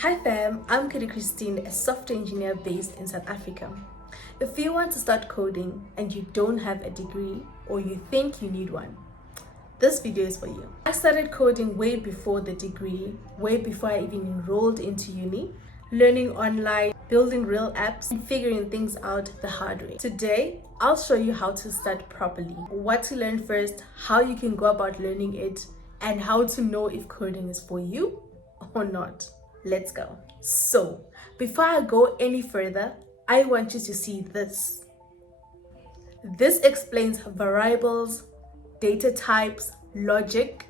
Hi fam, I'm Kidi Christine, a software engineer based in South Africa. If you want to start coding and you don't have a degree or you think you need one, this video is for you. I started coding way before the degree, way before I even enrolled into uni, learning online, building real apps, and figuring things out the hard way. Today, I'll show you how to start properly, what to learn first, how you can go about learning it, and how to know if coding is for you or not. Let's go. So, before I go any further, I want you to see this. This explains variables, data types, logic,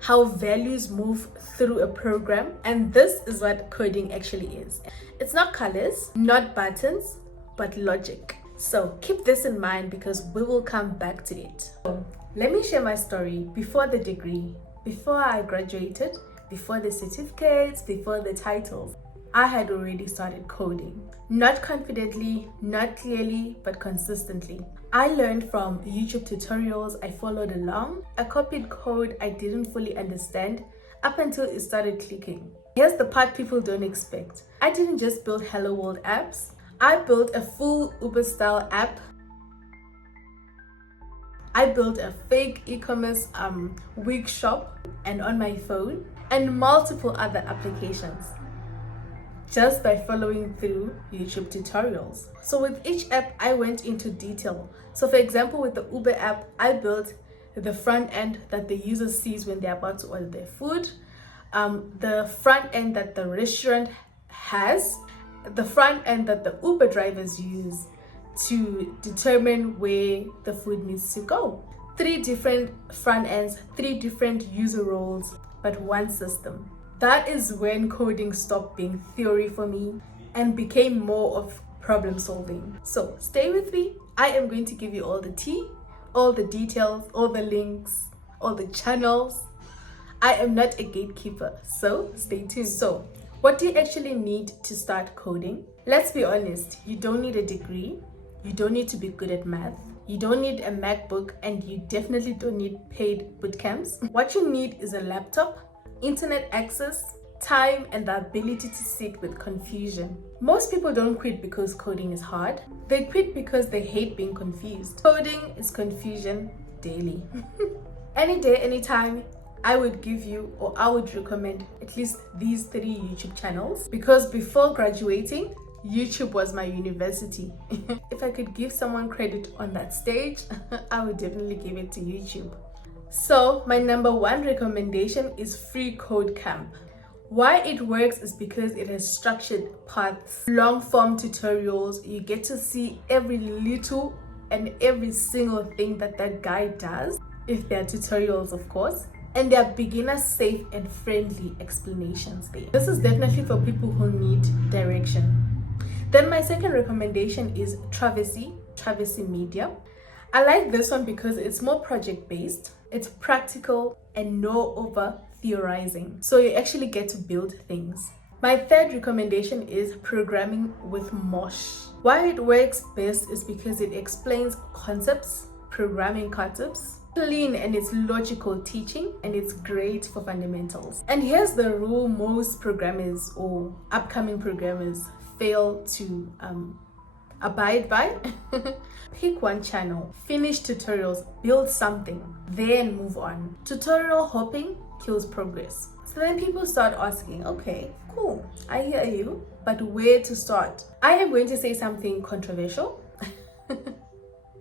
how values move through a program, and this is what coding actually is. It's not colors, not buttons, but logic. So keep this in mind because we will come back to it. So, let me share my story before the degree, before I graduated, before the certificates, before the titles. I had already started coding. Not confidently, not clearly, but consistently. I learned from YouTube tutorials, I followed along. I copied code I didn't fully understand up until it started clicking. Here's the part people don't expect. I didn't just build Hello World apps. I built a full Uber style app. I built a fake e-commerce wig shop and on my phone, and multiple other applications just by following through YouTube tutorials. So with each app, I went into detail. So for example, with the Uber app, I built the front end that the user sees when they're about to order their food, the front end that the restaurant has, the front end that the Uber drivers use to determine where the food needs to go. 3 different front ends, 3 different user roles, but one system. That is when coding stopped being theory for me and became more of problem solving. So stay with me. I am going to give you all the tea, all the details, all the links, all the channels. I am not a gatekeeper, so stay tuned. So what do you actually need to start coding? Let's be honest, you don't need a degree. You don't need to be good at math. You don't need a MacBook, and you definitely don't need paid bootcamps. What you need is a laptop, internet access, time, and the ability to sit with confusion. Most people don't quit because coding is hard. They quit because they hate being confused. Coding is confusion daily. Any day, anytime, I would give you, or I would recommend at least these 3 YouTube channels, because before graduating, YouTube was my university. If I could give someone credit on that stage, I would definitely give it to YouTube. So my number 1 recommendation is Free Code Camp. Why it works is because it has structured paths, long form tutorials. You get to see every little and every single thing that guy does, if they're tutorials of course, and there are beginner safe and friendly explanations there. This is definitely for people who need direction. Then my second recommendation is Traversy Media. I like this one because it's more project based, it's practical, and no over theorizing. So you actually get to build things. My third recommendation is Programming with Mosh. Why it works best is because it explains concepts, programming concepts, clean, and it's logical teaching, and it's great for fundamentals. And here's the rule most programmers or upcoming programmers fail to abide by. Pick one channel, finish tutorials, build something, then move on. Tutorial hopping kills progress. So then people start asking, okay, cool, I hear you, but where to start? I am going to say something controversial.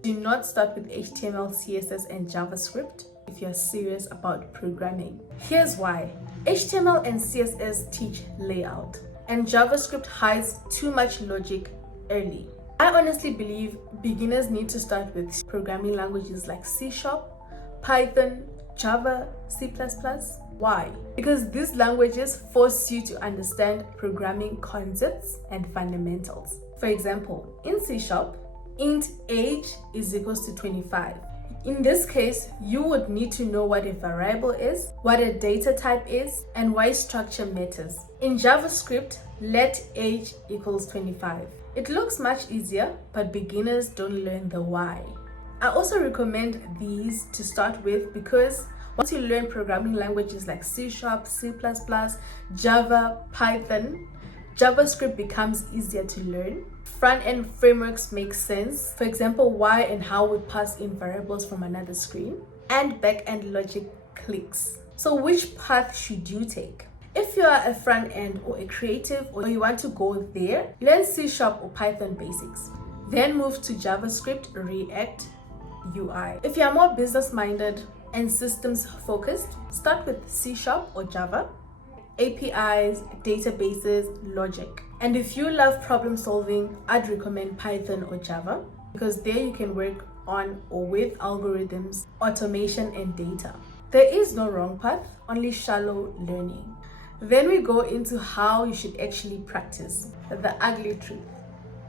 Do not start with HTML, CSS, and JavaScript if you're serious about programming. Here's why. HTML and CSS teach layout, and JavaScript hides too much logic early. I honestly believe beginners need to start with programming languages like C#, Python, Java, C++. Why? Because these languages force you to understand programming concepts and fundamentals. For example, in C#, int age is equals to 25. In this case, you would need to know what a variable is, what a data type is, and why structure matters. In JavaScript, let age equals 25. It looks much easier, but beginners don't learn the why. I also recommend these to start with because Once you learn programming languages like C#, C++, Java, Python, JavaScript becomes easier to learn. Front-end frameworks make sense. For example, why and how we pass in variables from another screen. And back-end logic clicks. So which path should you take? If you are a front-end or a creative or you want to go there, learn C# or Python basics. Then move to JavaScript, React, UI. If you are more business-minded and systems-focused, start with C# or Java, APIs, databases, logic. And if you love problem solving, I'd recommend Python or Java because there you can work on or with algorithms, automation, and data. There is no wrong path, only shallow learning. Then we go into how you should actually practice, the ugly truth.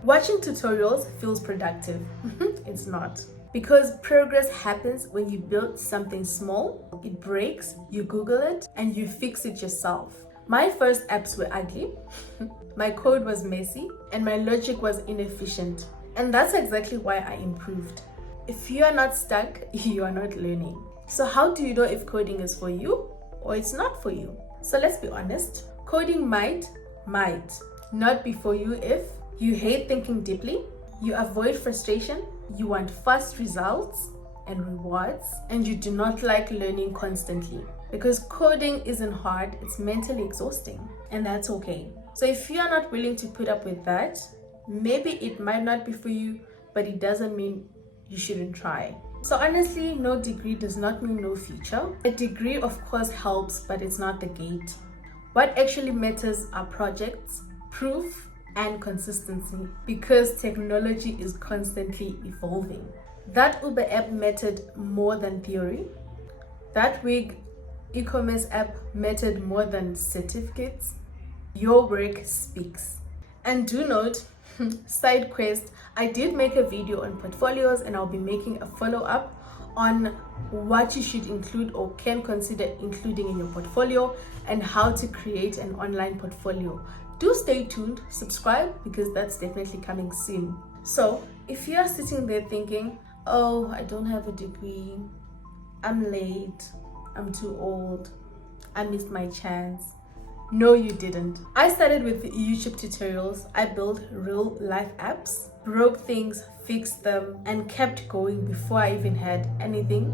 Watching tutorials feels productive. It's not. Because progress happens when you build something small, it breaks, you Google it, and you fix it yourself. My first apps were ugly, my code was messy, and my logic was inefficient. And that's exactly why I improved. If you are not stuck, you are not learning. So how do you know if coding is for you or it's not for you? So let's be honest, coding might not be for you if you hate thinking deeply, you avoid frustration, you want fast results and rewards, and you do not like learning constantly. Because coding isn't hard, it's mentally exhausting, and that's okay. So if you are not willing to put up with that, maybe it might not be for you, but it doesn't mean you shouldn't try. So honestly, no degree does not mean no future. A degree of course helps, but it's not the gate. What actually matters are projects, proof, and consistency, because technology is constantly evolving. That Uber app mattered more than theory. That wig e-commerce app mattered more than certificates. Your work speaks. And do note, side quest, I did make a video on portfolios and I'll be making a follow-up on what you should include or can consider including in your portfolio and how to create an online portfolio. Do stay tuned, subscribe, because that's definitely coming soon. So if you are sitting there thinking, oh, I don't have a degree, I'm late, I'm too old, I missed my chance. No, you didn't. I started with YouTube tutorials. I built real life apps, broke things, fixed them, and kept going before I even had anything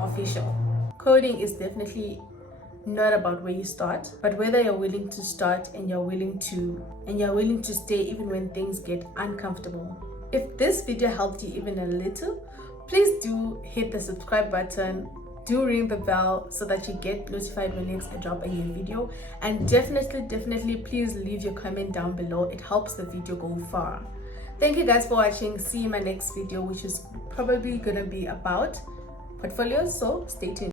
official. Coding is definitely not about where you start, but whether you're willing to start and you're willing to stay even when things get uncomfortable. If this video helped you even a little, please do hit the subscribe button. Do ring the bell so that you get notified when next I drop a new video, and definitely please leave your comment down below. It helps the video go far. Thank you guys for watching. See you in my next video, which is probably gonna be about portfolios, so stay tuned.